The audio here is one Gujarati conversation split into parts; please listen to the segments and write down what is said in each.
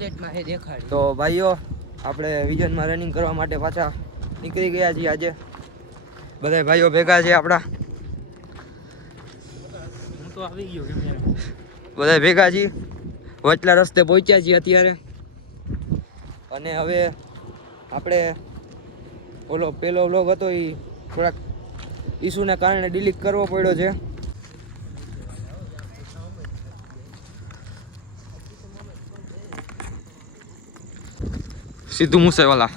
તો ભાઈઓ આપણે વિઝનમાં રનિંગ કરવા માટે પાછા નીકળી ગયા છીએ આજે બધા ભાઈઓ ભેગા છે આપણા બધા ભેગા છીએ વચલા રસ્તે પહોંચ્યા છીએ અત્યારે અને હવે આપણે ઓલો પેલો વ્લોગ હતો એ થોડાક ઇસ્યુના કારણે ડિલીટ કરવો પડ્યો છે સિદ્ધુ મૂસેવાલા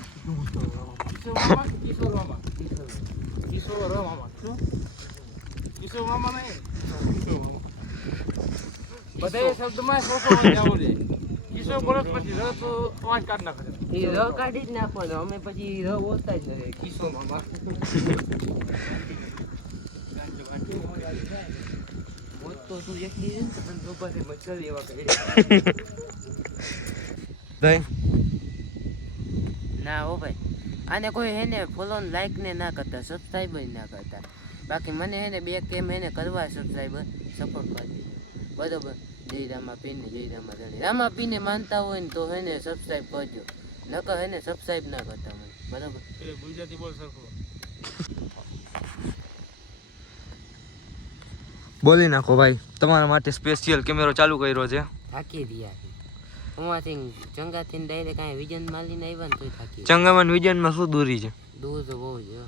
બધા શબ્દમાં કિશોર બોલો પછી ર તો અવાજ કાઢ નાખે એ ર કાઢી જ નાખવાનો અમે પછી ર બોલતા જ રહે કિશોર મામા તો તું એક દી તને તો પછી મચલ એવા કહી ના હો ભાઈ આને કોઈ હેને ફોલો લાઈક ને ના કરતા સબસ્ક્રાઈબ ના કરતા બાકી મને હેને બે કેમ હેને કરવા સબસ્ક્રાઈબર સપોર્ટ કરી બરોબર જય રામાપીને જય રામાધણી રામાપીને માનતા હોય ને તો હેને સબસ્ક્રાઈબ કરજો નકર હેને સબસ્ક્રાઈબ ના કરતા મને બરાબર એ ગુજરાતી બોલ સરખો બોલી નાખો ભાઈ તમારા માટે સ્પેશિયલ કેમેરો ચાલુ કર્યો છે થાકી રહ્યા ઉમાથી ચંગાથી ડાયરેક્ટ કાંઈ વિજન માલીને આવ્યા ને તોય થાકી ચંગામાં વિજનમાં શું દૂરી છે દૂર તો બહુ છે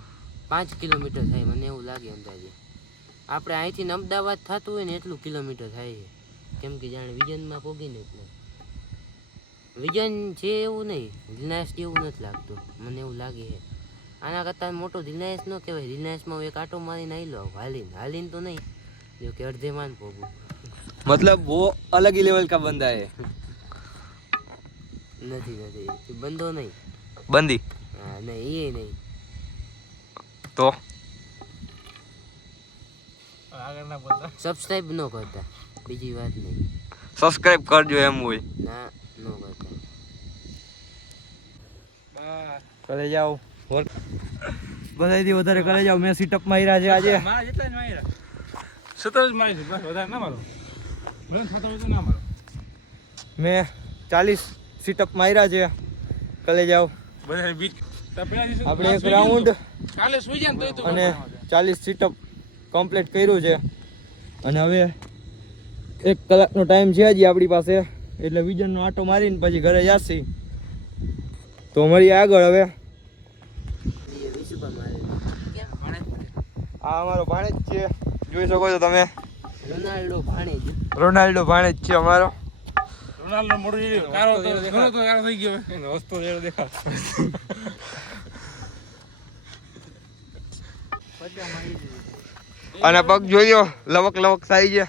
5 કિલોમીટર થાય મને એવું લાગે અંદાજે આપણે અહીંથી અમદાવાદ થતું હોય ને એટલું કિલોમીટર થાય છે કેમ કે જાણે વિજનમાં પોગીને એટલે વિજન છે એવું નહીં રિલાયન્સ જેવું નથી લાગતું મને એવું લાગે છે આના કરતાં મોટો રિલાયન્સ ન કહેવાય રિલાયન્સમાં એક આટો મારીને આવી લો હાલીને તો નહીં જો કે અડધે માન પોગું मतलब वो अलग ही लेवल का बंदा है નથી બંધો નહીં बंदी હા નહીં એ નહીં તો સબસ્ક્રાઇબ ન કરતા બીજી વાત નહીં સબસ્ક્રાઇબ કરજો એમ હોય ના ન કરતા કરે જાઓ બધાથી વધારે કરે જાઓ મેં સીટઅપ માર્યા છે આજે મારા જેટલા જ માર્યા 17 જ મારી છે બસ વધારે ના મારો મને થતો હોય તો ના મારો મેં 40 સીટઅપ માર્યા છે કલે જાઓ બધા બીટ આપણે એક રાઉન્ડ કાલે સુઈ જાય ને તો અને 40 સીટઅપ કમ્પ્લીટ કર્યું છે અને હવે 1 કલાકનો ટાઈમ છે હજી આપણી પાસે એટલે વિજનનો આટો મારીને પછી ઘરે જાસી તો મળીએ આગળ હવે આ અમારો ભાણેજ છે જોઈ શકો છો તમે રોનાલ્ડો ભાણેજ છે અમારો રોનાલ્ડો મોડું જેવો કારો તો ઘણો તો કારો થઈ ગયો એનો વસ્તુ જેવો દેખા અને પગ જોયો લવક લવક થાય છે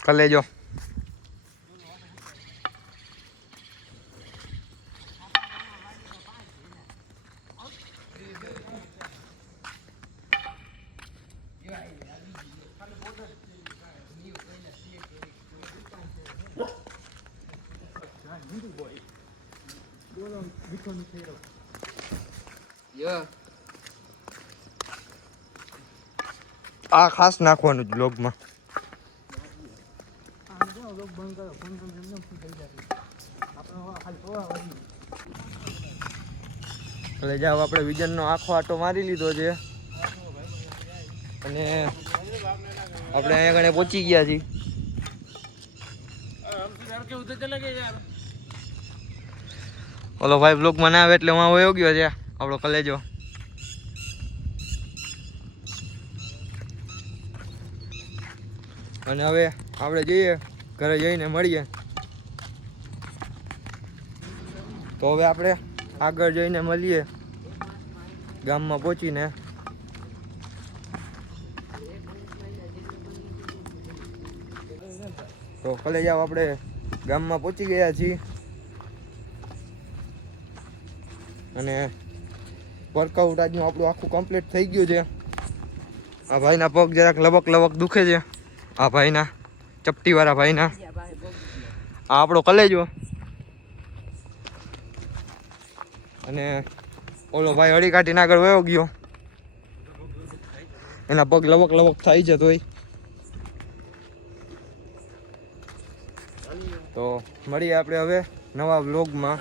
કલેજો આ ખાસ નાખવાનું જ બ્લોગમાં એટલે જાઓ આપણે વિજનનો આખો આટો મારી લીધો છે અને આપણે અહીંયા કણે પહોંચી ગયા છીએ ઓલો ભાઈ બ્લોગમાં ના આવે એટલે હું વયો ગયો છે આપણો કલેજો અને હવે આપણે જઈએ ઘરે જઈને મળીએ તો હવે આપણે આગળ જઈને મળીએ ગામમાં પહોંચીને તો કલે જાવ આપણે ગામમાં પહોંચી ગયા છીએ અને વર્કઆઉટ આજનું આપણું આખું કમ્પ્લીટ થઈ ગયું છે આ ભાઈના પગ જરાક લવક લવક દુખે છે આ ભાઈના ચપટીવાળા ભાઈના આ આપણો કલેજો અને ઓલો ભાઈ હળી કાઢીને આગળ વયો ગયો એના પગ લવક લવક થાય છે તોય. તો મળીએ આપણે હવે નવા વ્લોગમાં.